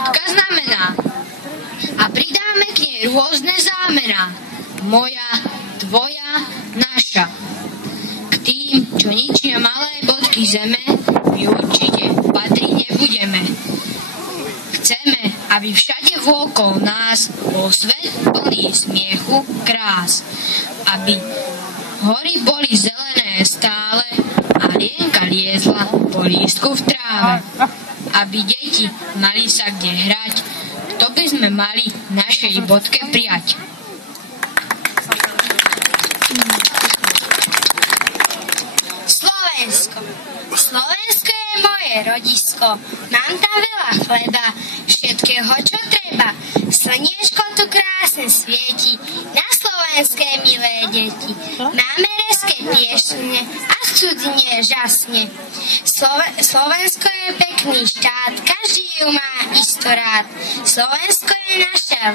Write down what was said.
bodka znamená. A pridáme k nej rôzne zámená. Moja, tvoja, naša. K tým, čo ničia malé bodky zeme, my určite patriť nebudeme. Chceme, aby všade vôkol nás bol svet plný smiechu, krás. Aby hory boli zelené stále a rienka liezla po lístku v tráve. Aby deti mali sa kde hrať, to by sme mali našej bodke prijať. Slovensko. Slovensko je moje rodisko. Mám tam veľa chleba, všetkého, čo treba. Slniečko tu krásne svieti, na slovenské milé deti. Máme reské piesne a cudzine žasne. Slovensko je pekný štát, každý ju má isto rád. Slovensko je naša